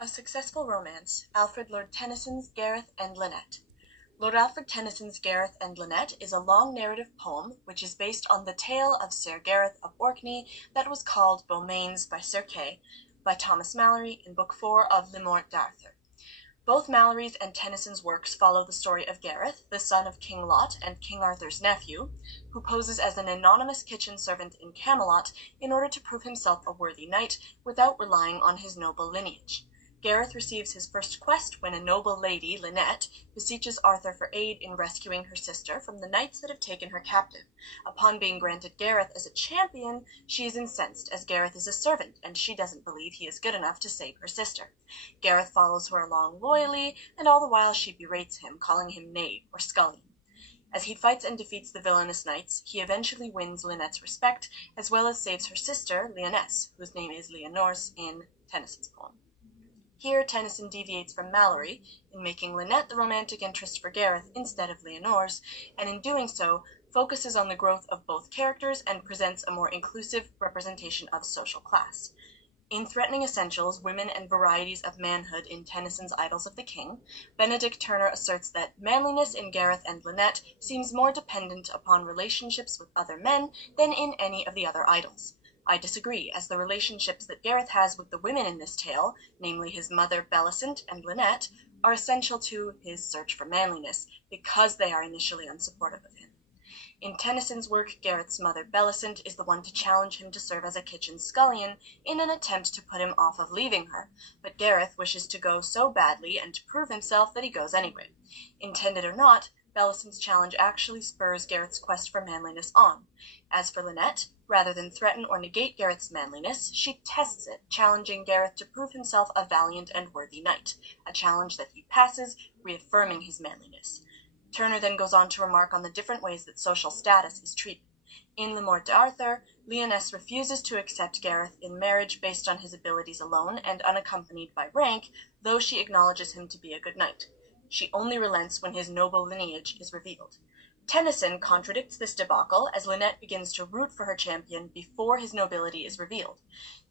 A Successful Romance, Alfred Lord Tennyson's Gareth and Lynette. Lord Alfred Tennyson's Gareth and Lynette is a long narrative poem which is based on the tale of Sir Gareth of Orkney that was called Beaumains by Sir Kay by Thomas Malory in Book 4 of Le Morte d'Arthur. Both Malory's and Tennyson's works follow the story of Gareth, the son of King Lot and King Arthur's nephew, who poses as an anonymous kitchen servant in Camelot in order to prove himself a worthy knight without relying on his noble lineage. Gareth receives his first quest when a noble lady, Lynette, beseeches Arthur for aid in rescuing her sister from the knights that have taken her captive. Upon being granted Gareth as a champion, she is incensed, as Gareth is a servant, and she doesn't believe he is good enough to save her sister. Gareth follows her along loyally, and all the while she berates him, calling him knave or scullion. As he fights and defeats the villainous knights, he eventually wins Lynette's respect, as well as saves her sister, Lyonesse, whose name is Leonor's in Tennyson's poem. Here Tennyson deviates from Malory in making Lynette the romantic interest for Gareth instead of Leonor's, and in doing so focuses on the growth of both characters and presents a more inclusive representation of social class. In Threatening Essentials, Women and Varieties of Manhood in Tennyson's Idylls of the King, Benedict Turner asserts that manliness in Gareth and Lynette seems more dependent upon relationships with other men than in any of the other idols. I disagree, as the relationships that Gareth has with the women in this tale, namely his mother Bellicent and Lynette, are essential to his search for manliness, because they are initially unsupportive of him. In Tennyson's work, Gareth's mother Bellicent is the one to challenge him to serve as a kitchen scullion in an attempt to put him off of leaving her, but Gareth wishes to go so badly and to prove himself that he goes anyway. Intended or not, Bellicent's challenge actually spurs Gareth's quest for manliness on. As for Lynette, rather than threaten or negate Gareth's manliness, she tests it, challenging Gareth to prove himself a valiant and worthy knight, a challenge that he passes, reaffirming his manliness. Turner then goes on to remark on the different ways that social status is treated. In Le Morte d'Arthur, Lyonesse refuses to accept Gareth in marriage based on his abilities alone and unaccompanied by rank, though she acknowledges him to be a good knight. She only relents when his noble lineage is revealed. Tennyson contradicts this debacle as Lynette begins to root for her champion before his nobility is revealed.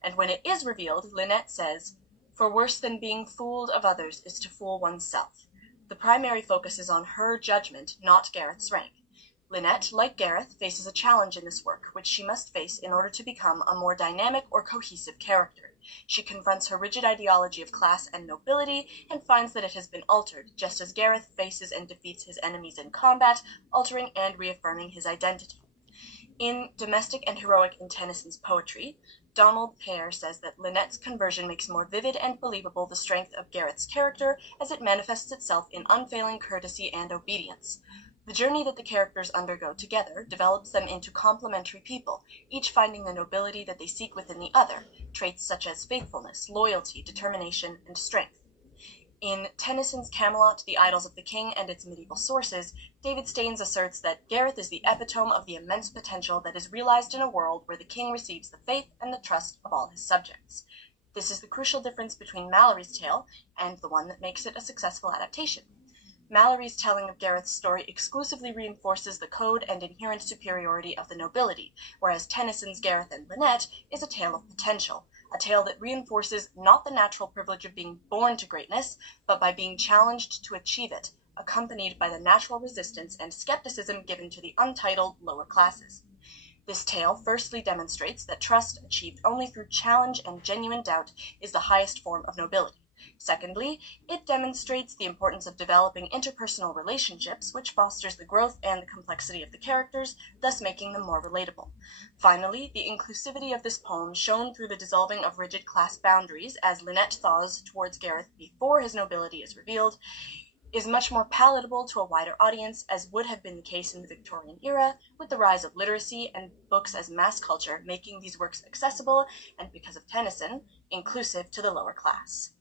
And when it is revealed, Lynette says, "For worse than being fooled of others is to fool oneself." The primary focus is on her judgment, not Gareth's rank. Lynette, like Gareth, faces a challenge in this work, which she must face in order to become a more dynamic or cohesive character. She confronts her rigid ideology of class and nobility and finds that it has been altered, just as Gareth faces and defeats his enemies in combat, altering and reaffirming his identity. In Domestic and Heroic in Tennyson's Poetry, Donald Pear says that Lynette's conversion makes more vivid and believable the strength of Gareth's character as it manifests itself in unfailing courtesy and obedience. The journey that the characters undergo together develops them into complementary people, each finding the nobility that they seek within the other, traits such as faithfulness, loyalty, determination, and strength. In Tennyson's Camelot, The Idylls of the King and its Medieval Sources, David Staines asserts that Gareth is the epitome of the immense potential that is realized in a world where the king receives the faith and the trust of all his subjects. This is the crucial difference between Malory's tale and the one that makes it a successful adaptation. Malory's telling of Gareth's story exclusively reinforces the code and inherent superiority of the nobility, whereas Tennyson's Gareth and Lynette is a tale of potential, a tale that reinforces not the natural privilege of being born to greatness, but by being challenged to achieve it, accompanied by the natural resistance and skepticism given to the untitled lower classes. This tale firstly demonstrates that trust achieved only through challenge and genuine doubt is the highest form of nobility. Secondly, it demonstrates the importance of developing interpersonal relationships, which fosters the growth and the complexity of the characters, thus making them more relatable. Finally, the inclusivity of this poem, shown through the dissolving of rigid class boundaries as Lynette thaws towards Gareth before his nobility is revealed, is much more palatable to a wider audience, as would have been the case in the Victorian era, with the rise of literacy and books as mass culture making these works accessible, and because of Tennyson, inclusive to the lower class.